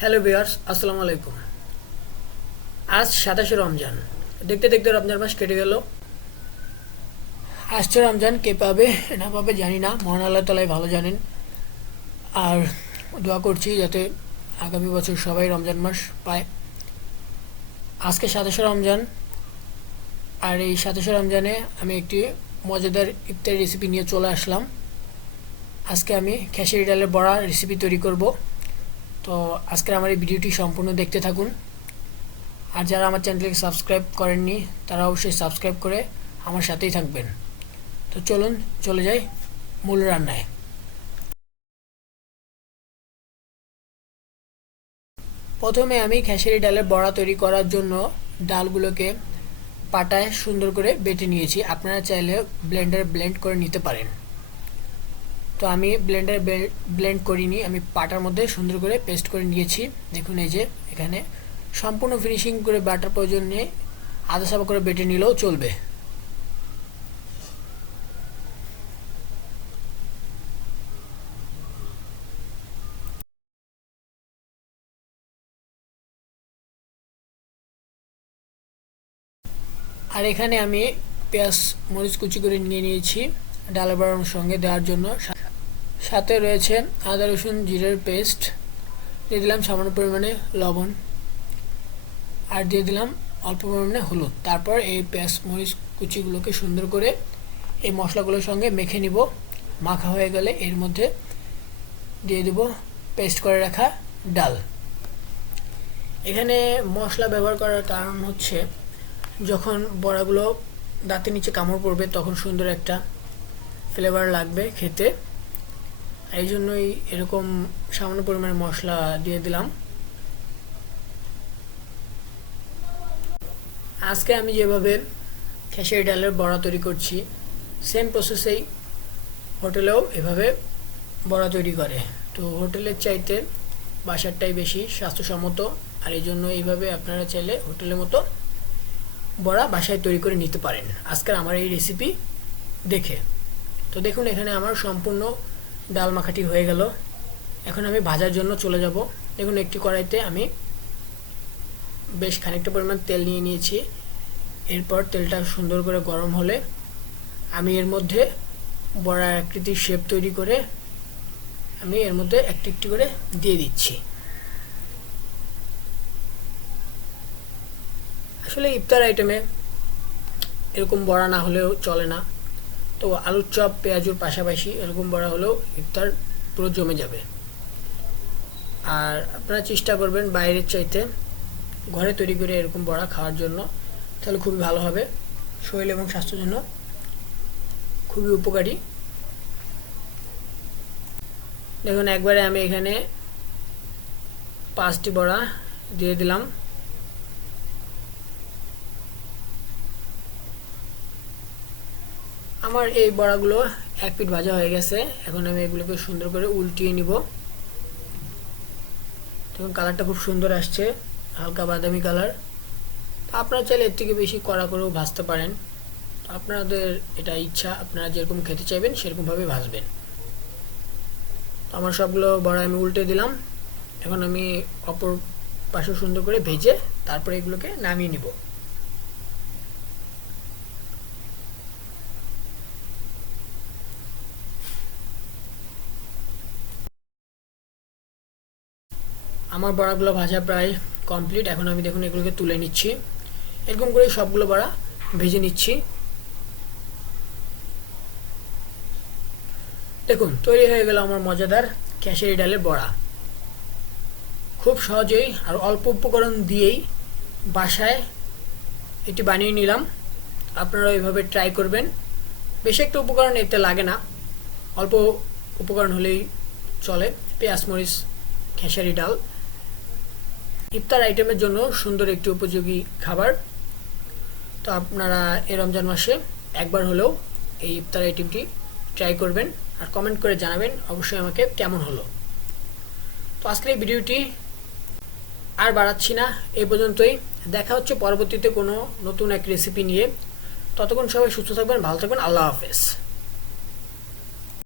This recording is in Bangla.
হ্যালো বিয়ার্স আসসালামু আলাইকুম আজ সাতাশে রমজান। দেখতে দেখতে রমজান মাস কেটে গেল। আসছে রমজান, কে পাবে, না পাবে জানি না। মহান আল্লাহ তালাই ভালো জানেন। আর দোয়া করছি যাতে আগামী বছর সবাই রমজান মাস পায়। আজকে সাতাশে রমজান। আর এই সাতাশে রমজানে আমি একটি মজাদার ইফতারি রেসিপি নিয়ে চলে আসলাম। আজকে আমি খেসারি ডালের বড়া রেসিপি তৈরি করব। তো আজকের আমার এই ভিডিওটি সম্পূর্ণ দেখতে থাকুন। আর যারা আমার চ্যানেলকে সাবস্ক্রাইব করেননি, তারা অবশ্যই সাবস্ক্রাইব করে আমার সাথেই থাকবেন। তো চলুন, চলে যাই মূল রান্নায়। প্রথমে আমি খেসারি ডালের বড়া তৈরি করার জন্য ডালগুলোকে পাটায় সুন্দর করে বেটে নিয়েছি। আপনারা চাইলে ব্লেন্ডার ব্লেন্ড করে নিতে পারেন। তো আমি ব্লেন্ডার ব্লেন্ড করিনি, আমি পাটার মধ্যে সুন্দর করে পেস্ট করে নিয়েছি। দেখুন এই যে, এখানে সম্পূর্ণ ফিনিশিং করে বাটার প্রয়োজন নেই আধা সাবা করে বেটে নিলেও চলবে। আর এখানে আমি পেঁয়াজ, মরিচ কুচি করে নিয়ে নিয়েছি, ডালা বাড়ানোর সঙ্গে দেওয়ার জন্য। সাথে রয়েছে আদা, রসুন, জিরের পেস্ট। দিয়ে দিলাম সামান্য পরিমাণে লবণ। আর দিয়ে দিলাম অল্প পরিমাণে হলুদ। তারপর এই পেঁয়াজ, মরিচ, কুচিগুলোকে সুন্দর করে এই মশলাগুলোর সঙ্গে মেখে নিব। মাখা হয়ে গেলে এর মধ্যে দিয়ে দেব পেস্ট করে রাখা ডাল। এখানে মশলা ব্যবহার করার কারণ হচ্ছে, যখন বড়াগুলো দাঁতের নিচে কামড় পড়বে, তখন সুন্দর একটা ফ্লেভার লাগবে খেতে। এই জন্যই এরকম সামান্য পরিমাণে মশলা দিয়ে দিলাম। আজকে আমি যেভাবে খেসারি ডালের বড়া তৈরি করছি সেম প্রসেসেই হোটেলেও এভাবে বড়া তৈরি করে। তো হোটেলের চাইতে বাসারটাই বেশি স্বাস্থ্যসম্মত, আর এই জন্য এইভাবে আপনারা চাইলে হোটেলের মতো বড়া বাসায় তৈরি করে নিতে পারেন। আজকের আমার এই রেসিপি দেখে। তো দেখুন, এখানে আমার সম্পূর্ণ ডাল মাখাটি হয়ে গেল। এখন আমি ভাজার জন্য চলে যাব। দেখুন, একটি কড়াইতে আমি বেশ খানিকটা পরিমাণ তেল নিয়ে নিয়েছি। এরপর তেলটা সুন্দর করে গরম হলে আমি এর মধ্যে বড় আকৃতির শেপ তৈরি করে আমি এর মধ্যে একটি একটি করে দিয়ে দিচ্ছি। আসলে ইফতার আইটেমে এরকম বড়া না হলেও চলে না। তো আলুর চপ, পেঁয়াজুর পাশাপাশি এরকম বড়া হলেও ইফতার পুরো জমে যাবে। আর আপনারা চেষ্টা করবেন বাইরের চাইতে ঘরে তৈরি করে এরকম বড়া খাওয়ার জন্য, তাহলে খুবই ভালো হবে। শরীর এবং স্বাস্থ্যের জন্য খুবই উপকারী। দেখুন, একবারে আমি এখানে পাঁচটি বড়া দিয়ে দিলাম। আমার এই বড়াগুলো এক পিট ভাজা হয়ে গেছে। এখন আমি এগুলোকে সুন্দর করে উল্টিয়ে নিব। তখন কালারটা খুব সুন্দর আসছে, হালকা বাদামি কালার। আপনারা চাইলে এর থেকে বেশি কড়া করেও ভাজতে পারেন। আপনাদের এটা ইচ্ছা, আপনারা যেরকম খেতে চাইবেন সেরকমভাবে ভাজবেন। আমার সবগুলো বড়া আমি উল্টে দিলাম। এখন আমি অপর পাশে সুন্দর করে ভেজে তারপরে এগুলোকে নামিয়ে নিব। আমার বড়াগুলো ভাজা প্রায় কমপ্লিট এখন আমি দেখুন এগুলোকে তুলে নিচ্ছি। এরকম করে সবগুলো বড়া ভেজে নিচ্ছি। দেখুন, তৈরি হয়ে গেল আমার মজাদার ক্যাশেরি ডালের বড়া। খুব সহজেই আর অল্প উপকরণ দিয়েই বাসায় এটি বানিয়ে নিলাম। আপনারা এইভাবে ট্রাই করবেন। বেশি একটা উপকরণ এতে লাগে না। অল্প উপকরণ হলেই চলে। পেঁয়াজ, মরিচ খেসারি ডাল। ইফতার আইটেমের জন্য সুন্দর একটি উপযোগী খাবার। তো আপনারা এই রমজান মাসে একবার হলেও এই ইফতার আইটেমটি ট্রাই করবেন আর কমেন্ট করে জানাবেন অবশ্যই আমাকে কেমন হলো। তো আজকের এই ভিডিওটি আর বাড়াচ্ছি না এই পর্যন্তই। দেখা হচ্ছে পরবর্তীতে কোনো নতুন এক রেসিপি নিয়ে। ততক্ষণ সবাই সুস্থ থাকবেন, ভালো থাকবেন, আল্লাহ হাফেজ।